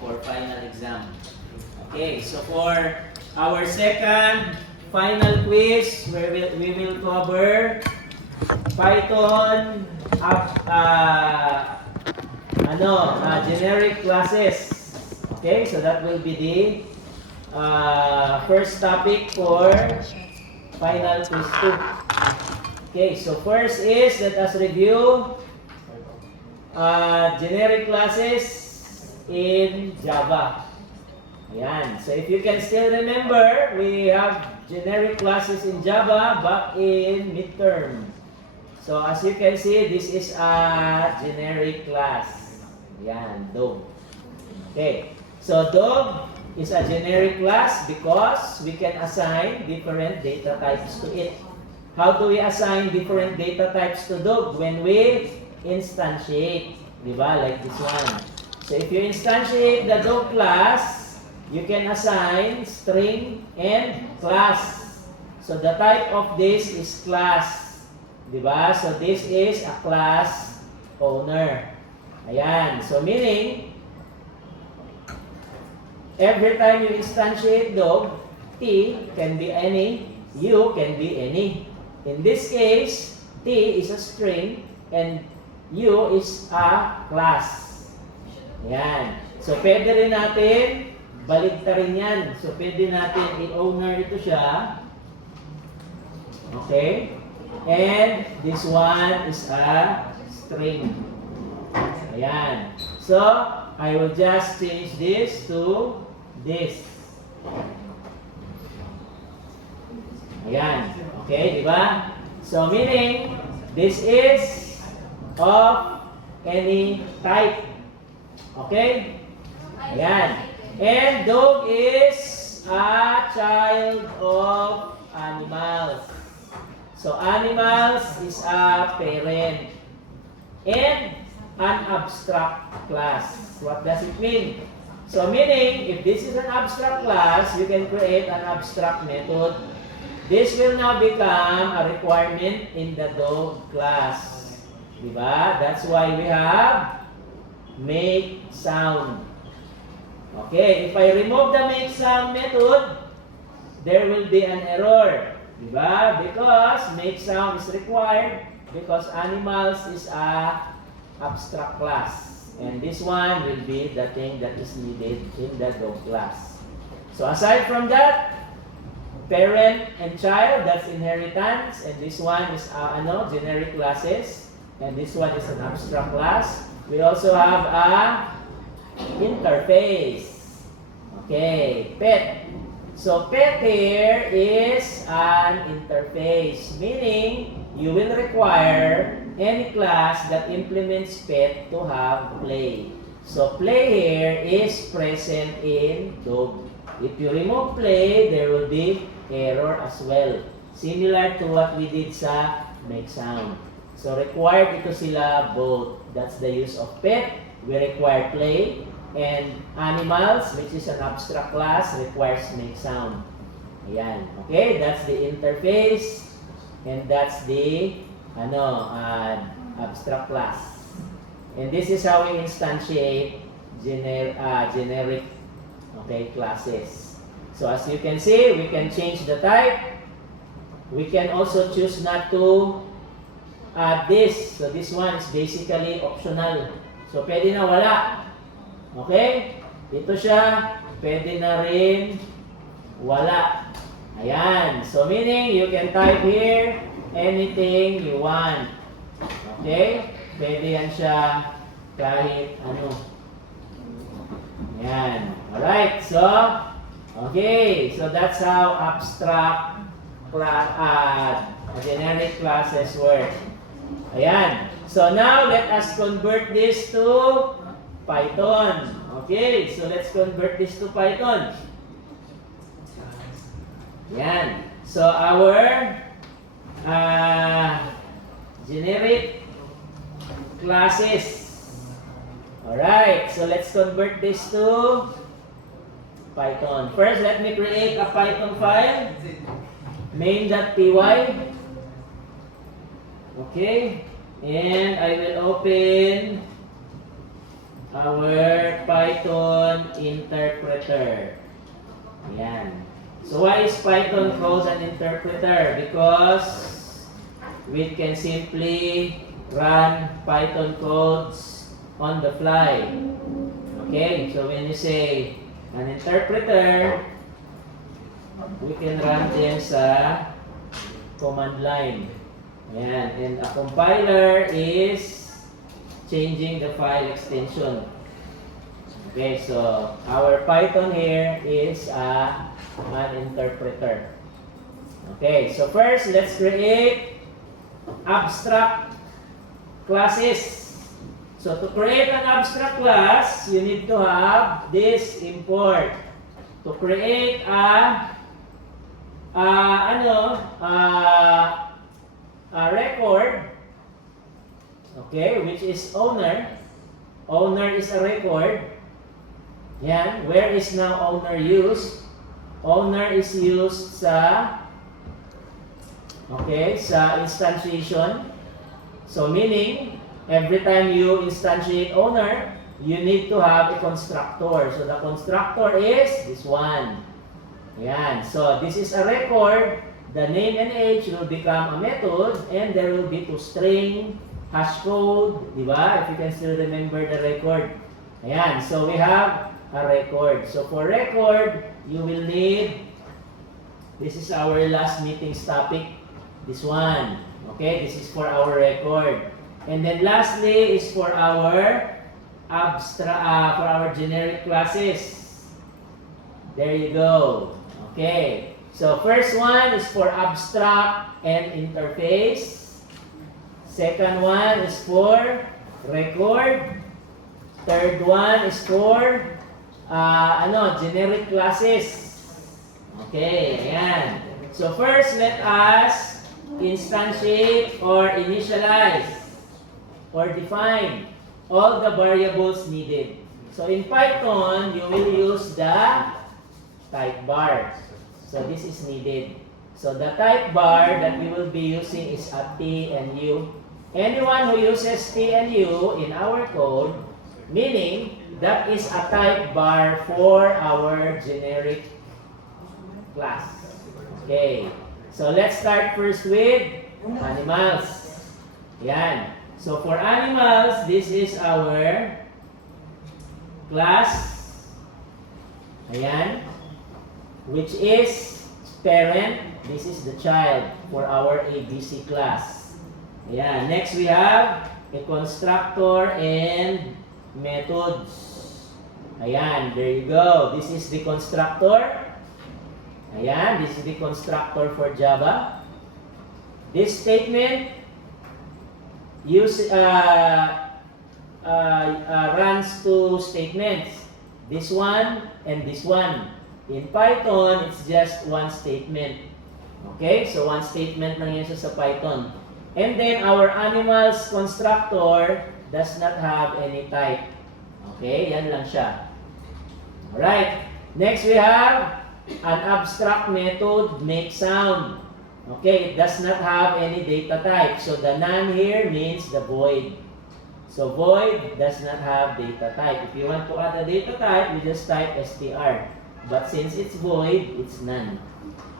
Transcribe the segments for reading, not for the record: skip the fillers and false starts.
for final exam. Okay, so for our second final quiz, we will cover Python generic classes. Okay, so that will be the first topic for final quiz 2. Okay, so first is, let us review generic classes in Java. Ayan. So if you can still remember, we have generic classes in Java back in midterm. So as you can see, this is a generic class. Ayan, dog. Okay. So dog is a generic class because we can assign different data types to it. How do we assign different data types to dog? When we instantiate, diba? Like this one. So if you instantiate the dog class, you can assign string and class. So the type of this is class, diba? So this is a class owner. Ayan. So meaning, every time you instantiate dog, T can be any, U can be any. In this case, T is a string and U is a class. Ayan. So pwede rin natin baligtarin yan. So pwede natin i-owner ito siya. Okay? And this one is a string. Ayan. So I will just change this to this. Ayan. Okay, di ba? So meaning, this is of any type. Okay? Ayan. And dog is a child of animals. So animals is a parent. And an abstract class. What does it mean? So meaning, if this is an abstract class, you can create an abstract method. This will now become a requirement in the dog class. Diba? That's why we have make sound. Okay, if I remove the make sound method, there will be an error. Diba? Because make sound is required because animals is a abstract class. And this one will be the thing that is needed in the dog class. So aside from that, parent and child, that's inheritance. And this one is generic classes. And this one is an abstract class. We also have a interface. Okay, pet. So pet here is an interface, meaning you will require any class that implements pet to have play. So play here is present in dog. If you remove play, there will be error as well. Similar to what we did sa make sound. So required ito sila both. That's the use of pet. We require play. And animals, which is an abstract class, requires make sound. Ayan. Okay, that's the interface. And that's the abstract class. And this is how we instantiate generic classes. So as you can see, we can change the type. We can also choose not to add this. So this one is basically optional. So pwede na wala. Okay? Ito siya, pwede na rin wala. Ayan. So meaning, you can type here anything you want. Okay? Pwede yan siya kahit ano. Ayan. Alright. So, okay. So that's how abstract generic classes work. Ayan. So now, let us convert this to Python. Okay, so let's convert this to Python. Yan. So our generic classes. Alright, so let's convert this to Python. First, let me create a Python file. Main.py. Okay, and I will open our Python interpreter. Ayan. So why is Python called an interpreter? Because we can simply run Python codes on the fly. Okay, so when you say an interpreter, we can run them sa command line. Ayan. And a compiler is changing the file extension. Okay, so our Python here is an interpreter. Okay, so first let's create abstract classes. So to create an abstract class, you need to have this import. To create a record, okay, which is owner. Owner is a record. Yan. Where is now owner used? Owner is used sa instantiation. So meaning, every time you instantiate owner, you need to have a constructor. So the constructor is this one. Yan. So this is a record. The name and age will become a method, and there will be two string, hash code, di ba? If you can still remember the record. Ayan, so we have a record. So for record, you will need, this is our last meeting's topic, this one. Okay, this is for our record. And then lastly is for our for our generic classes. There you go. Okay. So first one is for abstract and interface. Second one is for record. Third one is for generic classes. Okay, ayan. So first, let us instantiate or initialize or define all the variables needed. So in Python, you will use the type bar. So this is needed. So the type bar that we will be using is a T and U. Anyone who uses T and U in our code, meaning that is a type bar for our generic class. Okay. So let's start first with animals. Yan. So for animals, this is our class. Ayan. Which is parent. This is the child for our ABC class. Ayan. Next we have a constructor and methods. Ayan. There you go. This is the constructor. Ayan. This is the constructor for Java. This statement runs two statements. This one and this one. In Python, it's just one statement. Okay? So, one statement lang yan sa Python. And then, our animals constructor does not have any type. Okay? Yan lang siya. Alright. Next, we have an abstract method, make sound. Okay? It does not have any data type. So, the none here means the void. So, void does not have data type. If you want to add a data type, you just type str. But since it's void, it's none.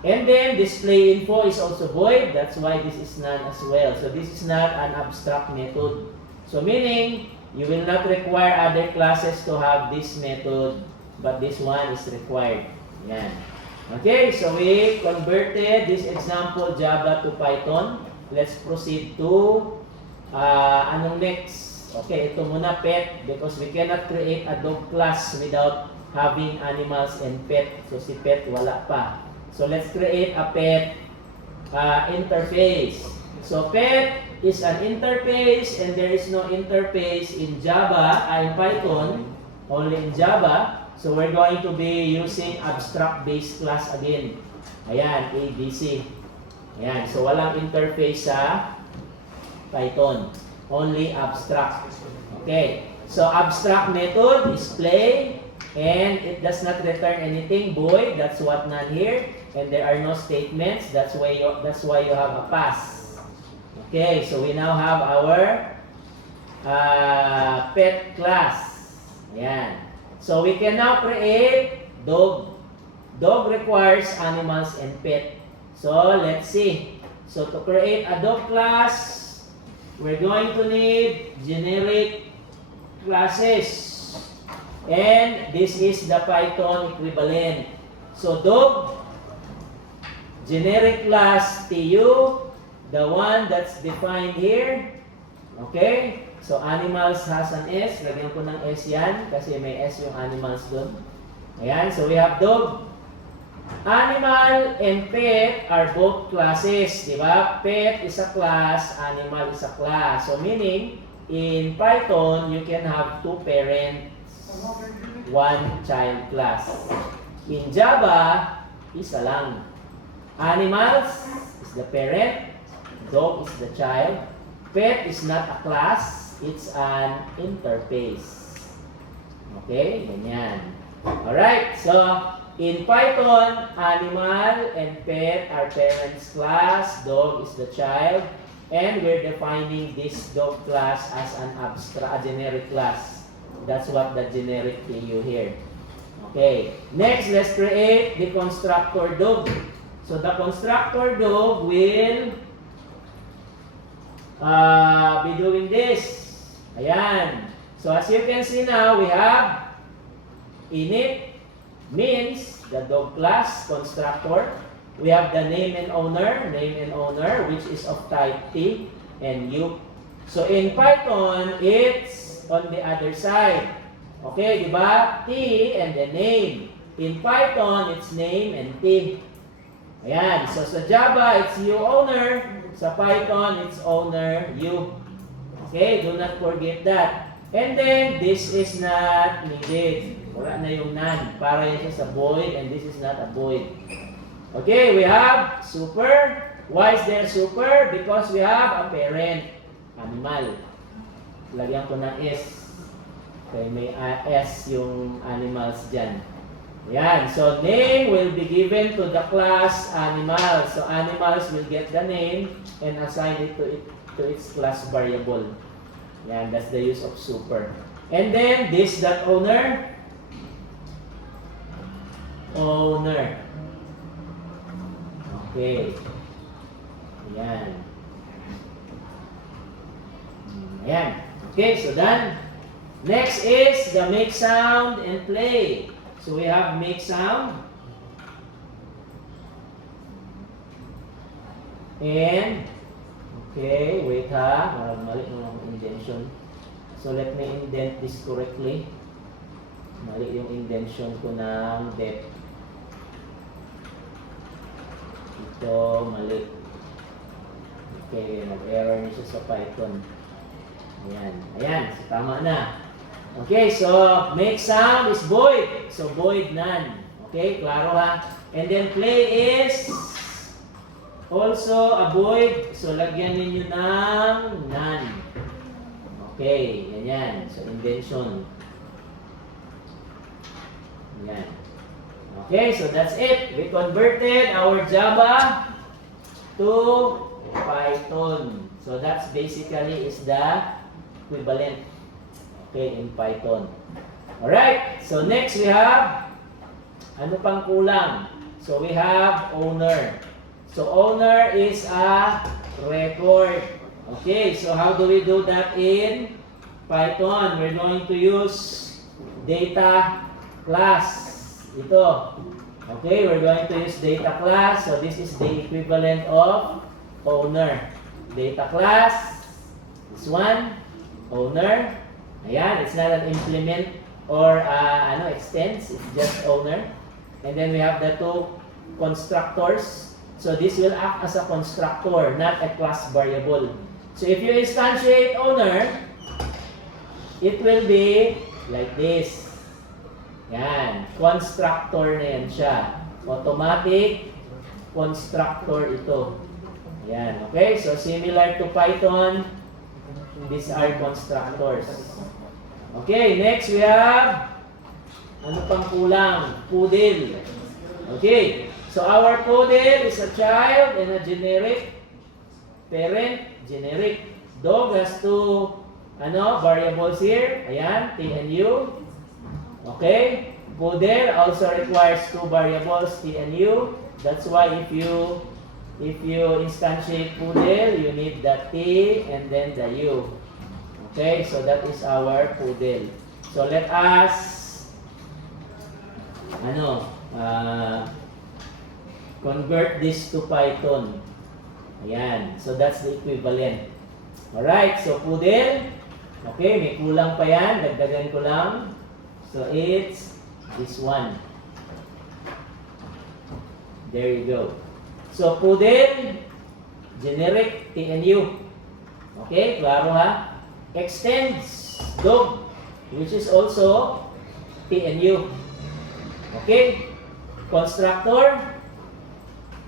And then display info is also void. That's why this is none as well. So this is not an abstract method. So meaning, you will not require other classes to have this method, but this one is required. Yan. Okay, so we converted this example Java to Python. Let's proceed to anong next? Okay, ito muna pet, because we cannot create a dog class without having animals and pet. So si pet wala pa. So let's create a pet interface. So pet is an interface, and there is no interface in Java, in Python, only in Java. So we're going to be using abstract based class again. Ayan, ABC. Ayan, so walang interface sa Python, only abstract. Okay, so abstract method is play. And it does not return anything, void. That's what none here. And there are no statements. That's why you have a pass. Okay, so we now have our pet class. Ayan. So we can now create dog. Dog requires animals and pet. So let's see. So to create a dog class, we're going to need generic classes. And this is the Python equivalent. So dog, generic class TU, the one that's defined here. Okay? So animals has an S. Lagyan ko ng S yan kasi may S yung animals doon. Ayan. So we have dog. Animal and pet are both classes. Diba? Pet is a class, animal is a class. So meaning, in Python, you can have two parents, one child class. In Java, isa lang. Animals is the parent, dog is the child. Pet is not a class, it's an interface. Okay, ganyan. Alright, so in Python, animal and pet are parents class, dog is the child, and we're defining this dog class as an abstract, a generic class. That's what the generic TU here. Okay, next let's create the constructor dog. So the constructor dog will be doing this. Ayan. So as you can see now, we have init means the dog class constructor. We have the name and owner, which is of type T and U. So in Python, it's on the other side. Okay, di ba? T and the name. In Python, it's name and T. Ayan. So sa Java, it's U owner. Sa Python, it's owner U. Okay, do not forget that. And then, this is not needed. Wala na yung none. Para yan siya sa void and this is not a void. Okay, we have super. Why is there super? Because we have a parent, animal. Lagyan ko ng S. Okay, may S yung animals dyan. Yan. So, name will be given to the class animal. So, animals will get the name and assign it to its class variable. Yan. That's the use of super. And then, this dot owner. Owner. Okay. Yan. Ayan. Okay, so done. Next is the make sound and play. So we have make sound and okay, wait ha, mali yung indentation. So let me indent this correctly. Mali yung indentation ko ng depth. Ito mali. Okay, nag-error niya siya sa Python. Ayan, ayan, so tama na. Okay, so make sound is void. So void none. Okay, klaro ha. And then play is also a void. So lagyan ninyo ng none. Okay, ganyan. So indentation. Yan. Okay, so that's it. We converted our Java to Python. So that's basically is the equivalent. Okay, in Python. Alright, so next we have, ano pang kulang? So we have owner. So owner is a record. Okay, so how do we do that in Python? We're going to use data class. Ito. Okay, we're going to use data class. So this is the equivalent of owner. Data class, this one, owner. Ayan, it's not an implement or extends, it's just owner. And then we have the two constructors. So this will act as a constructor, not a class variable. So if you instantiate owner, it will be like this. Yan, constructor na yan siya. Automatic constructor ito. Yan, okay? So similar to Python, these are constructors. Okay, next we have, ano pang kulang? Poodle. Okay, so our poodle is a child and a generic parent, generic. Dog has two variables here. Ayan, T and U. Okay? Poodle also requires two variables, T and U. That's why if you instantiate poodle, you need the T and then the U. Okay, so that is our poodle. So let us convert this to Python. Ayan, so that's the equivalent. Alright, so poodle. Okay, may kulang pa yan. Dagdagan ko lang. So it's this one. There you go. So poodle, generic, T and U. Okay, klaro ha? Extends, dog, which is also T and U. Okay? Constructor,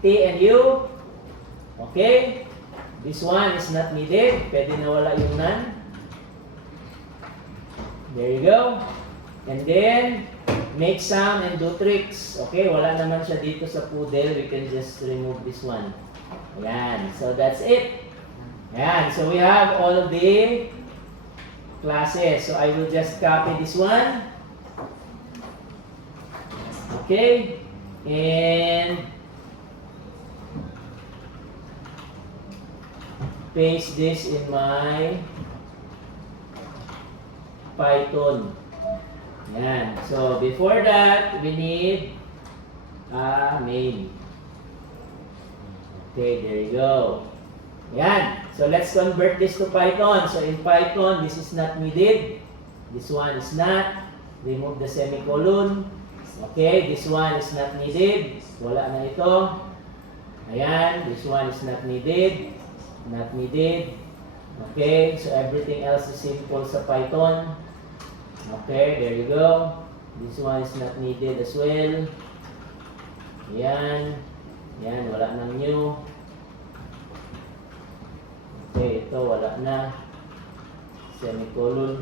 T and U. Okay? This one is not needed. Pwede na wala yung none. There you go. And then, make sum and do tricks. Okay? Wala naman siya dito sa poodle. We can just remove this one. Ayan. So, that's it. Ayan. So, we have all of the classes. So, I will just copy this one. Okay? And paste this in my Python. Yan. So, before that, we need a main. Okay, there you go. Yan. So, let's convert this to Python. So, in Python, this is not needed. This one is not. Remove the semicolon. Okay, this one is not needed. Wala na ito. Ayan, this one is not needed. Not needed. Okay, so everything else is simple sa Python. Okay, there you go. This one is not needed as well. Ayan. Ayan, wala nang new. Okay, ito wala na. Semicolon.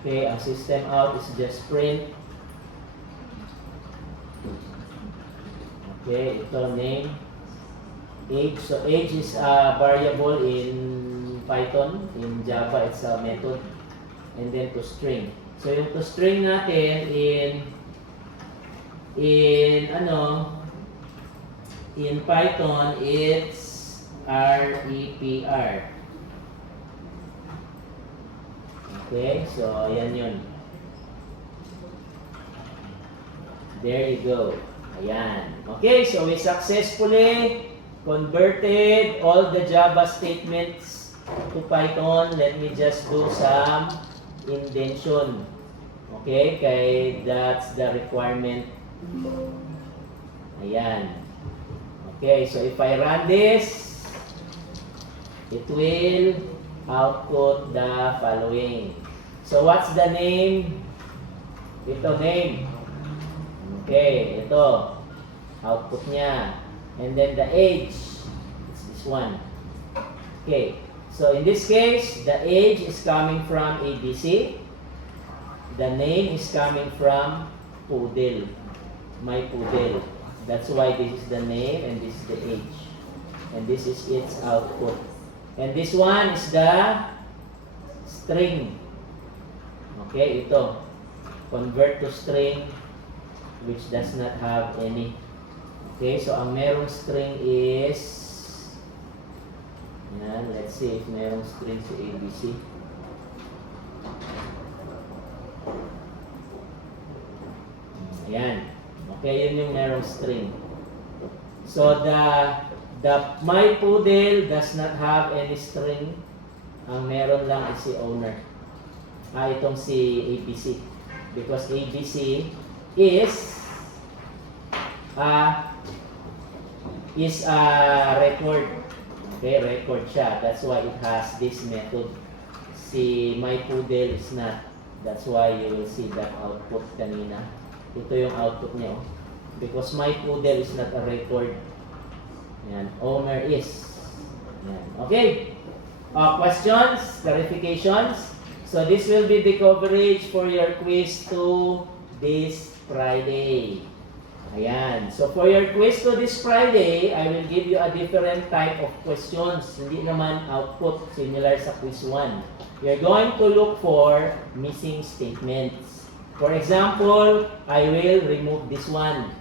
Okay, ang system out is just print. Okay, ito name. Age. So age is a variable in Python. In Java, it's a method. And then to string. So yung to string natin in Python, it's REPR. Okay, so ayan yun. There you go. Ayan. Okay, so we successfully converted all the Java statements to Python. Let me just do some indentation. Okay, kay that's the requirement. Ayan. Okay, so if I run this, it will output the following. So what's the name? Ito name. Okay, ito. Output niya. And then the age. It's this one. Okay. So in this case, the age is coming from ABC. The name is coming from poodle. My poodle. That's why this is the name and this is the age. And this is its output. And this one is the string. Okay, ito. Convert to string which does not have any. Okay, so ang merong string is, yan, let's see if merong string si ABC. Ayan. Okay, yun yung merong string. So the my poodle does not have any string. Ang meron lang is si owner. Itong si ABC. Because ABC is a record. Okay, record siya. That's why it has this method. Si my poodle is not. That's why you will see that output kanina. Ito yung output niya. Because my poodle is not a record. Yan. Owner is. Yan. Okay. Questions? Clarifications? So this will be the coverage for your quiz 2 this Friday. Ayan. So for your quiz to this Friday, I will give you a different type of questions. Hindi naman output similar sa quiz 1. You're going to look for missing statements. For example, I will remove this one.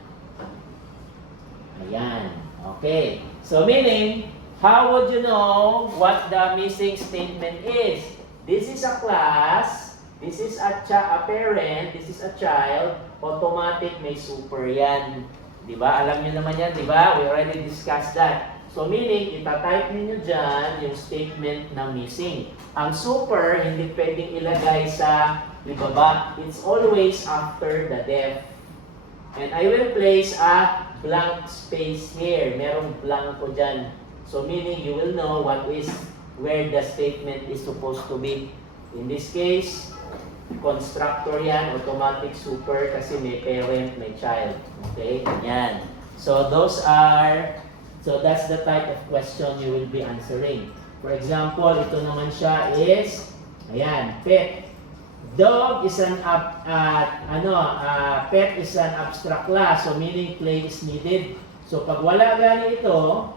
Ayan. Okay. So meaning, how would you know what the missing statement is? This is a class, this is a parent, this is a child, automatic may super yan. Diba? Alam nyo naman yan, diba? We already discussed that. So meaning, itatype ninyo dyan yung statement na missing. Ang super, hindi pwedeng ilagay sa ibaba. It's always after the def. And I will place a blank space here. Merong blanco dyan. So meaning, you will know where the statement is supposed to be. In this case, constructor yan, automatic super kasi may parent, may child. Okay? Yan. So that's the type of question you will be answering. For example, ito naman siya is, ayan, pet. Dog is pet is an abstract class, so meaning play is needed. So pag wala gani ito,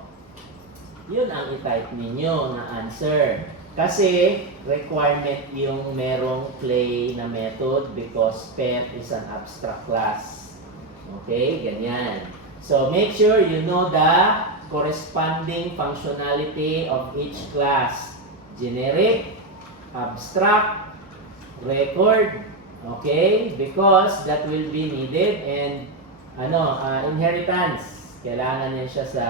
yun ang i-type ninyo na answer. Kasi requirement yung merong play na method because pet is an abstract class. Okay, ganyan. So make sure you know the corresponding functionality of each class. Generic, abstract, record. Okay, because that will be needed and inheritance. Kailangan niya siya sa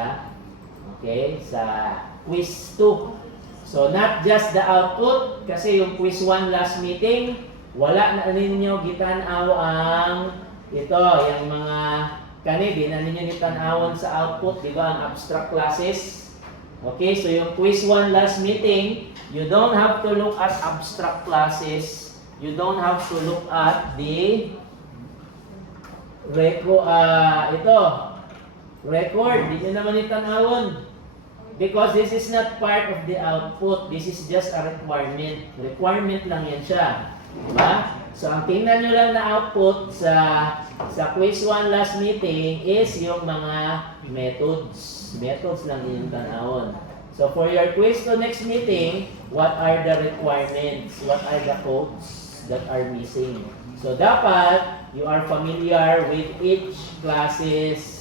quiz 2. So, not just the output, kasi yung quiz 1 last meeting, wala na ninyo gitanaw ang ito, yung mga di na ninyo gitanawon sa output, di ba, ang abstract classes. Okay, so yung quiz 1 last meeting, you don't have to look at abstract classes, you don't have to look at the record, di nyo naman itanawon. Because this is not part of the output. This is just a requirement. Requirement lang yan siya. Diba? So, ang tingnan nyo lang na output sa quiz 1 last meeting is yung mga methods. Methods lang yung tanawon. So, for your quiz to next meeting, what are the requirements? What are the codes that are missing? So, dapat you are familiar with each classes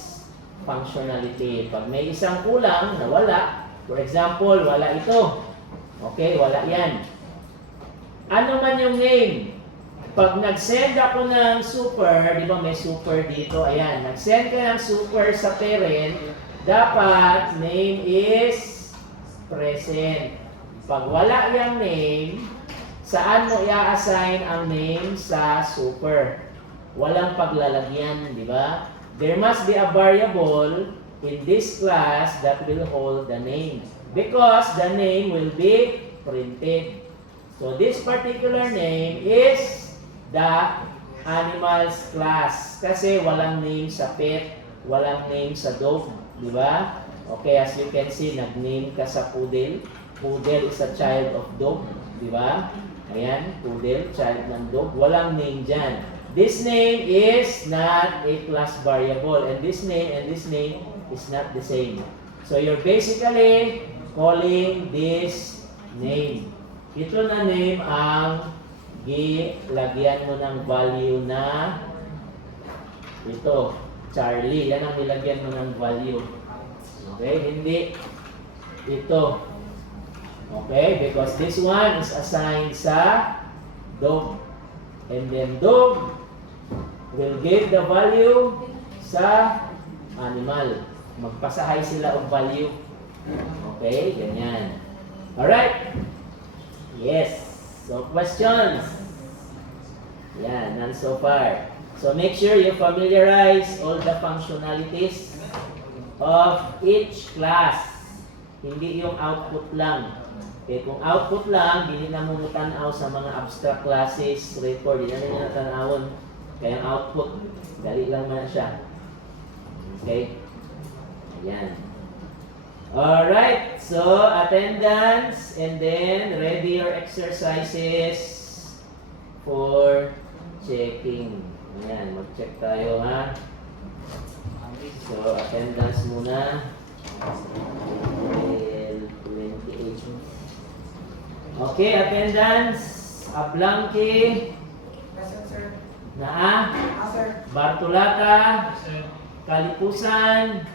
functionality. Pag may isang kulang na wala, for example, wala ito. Okay, wala yan. Ano man yung name? Pag nag-send ako ng super, di ba may super dito, ayan, nag-send ka ng super sa parent, dapat name is present. Pag wala yung name, saan mo i-assign ang name sa super? Walang paglalagyan, di ba? There must be a variable in this class that will hold the name because the name will be printed. So this particular name is the animals class kasi walang name sa pet, walang name sa dog, di ba? Okay, as you can see, nag-name ka sa poodle. Poodle is a child of dog, di ba? Ayan, poodle, child ng dog. Walang name dyan. This name is not a class variable and this name is not the same. So you're basically calling this name. Ito na name ang gilagyan mo ng value na ito, Charlie. Yan ang nilagyan mo ng value. Okay, hindi ito. Okay, because this one is assigned sa dog. And then dog will give the value sa animal. Magpasahay sila of value. Okay, ganyan. Alright? Yes. So, questions? Yan, none so far. So, make sure you familiarize all the functionalities of each class. Hindi yung output lang. Okay, kung output lang, hindi na mo tanaw sa mga abstract classes, record, hindi na tanawon. Kaya ang output, dali lang man siya. Okay? Ayan. Alright, so attendance and then ready your exercises for checking. Ayan, mag-check tayo ha. So, attendance muna. April 28. Okay, attendance. Ablanque. Present, sir. Naa. Sir. Bartolata. Kalipusan.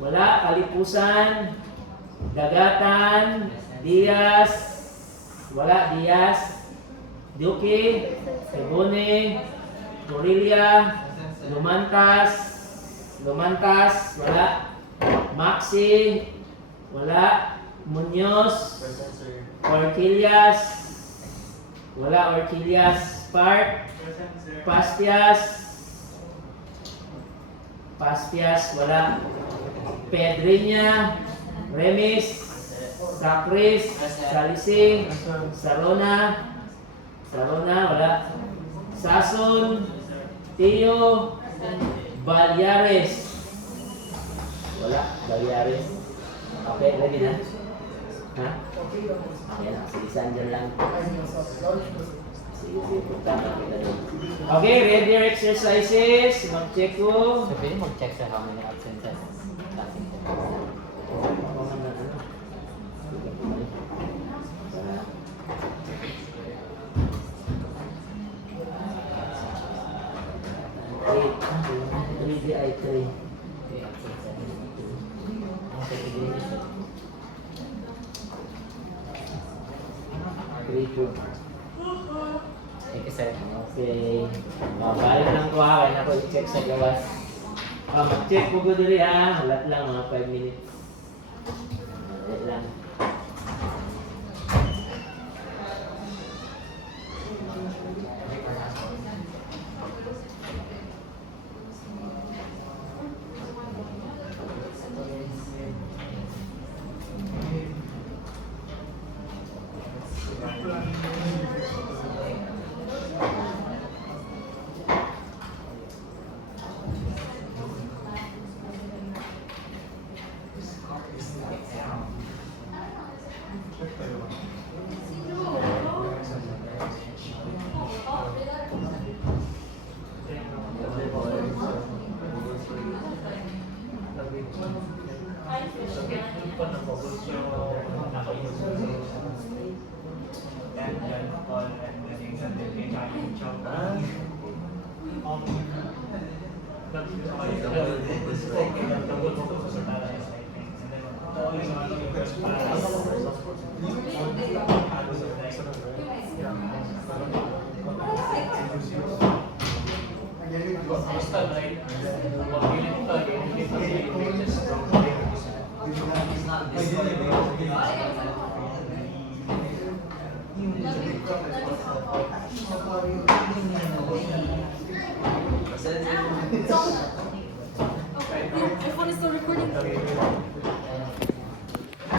Wala. Kalipusan. Dagatan. Diaz. Wala. Diaz. Duque. Ebone. Corilla. Lumantas. Lumantas. Wala. Maxi. Wala. Muñoz. Orquillas. Wala. Orquillas. Park. Pastias. Pastias. Wala. Pedriña. Remis. Sacris. Salising. Sarona. Sarona. Wala. Sason. Tio. Balyares. Wala. Balyares. Okay, ready na? Ha? Ayan, sige, sandyan lang. Sige, sige, punta ka kita doon. Okay, ready your exercises. Mag-check ko. So, pwede mag-check sa how many absences. Thank you, sir. Okay. Balik lang ko ha. Kaya na ko i-check sa gawas. Mag-check ko diri ha. Halat lang mga 5 minutes. Halat lang. Your phone is still recording.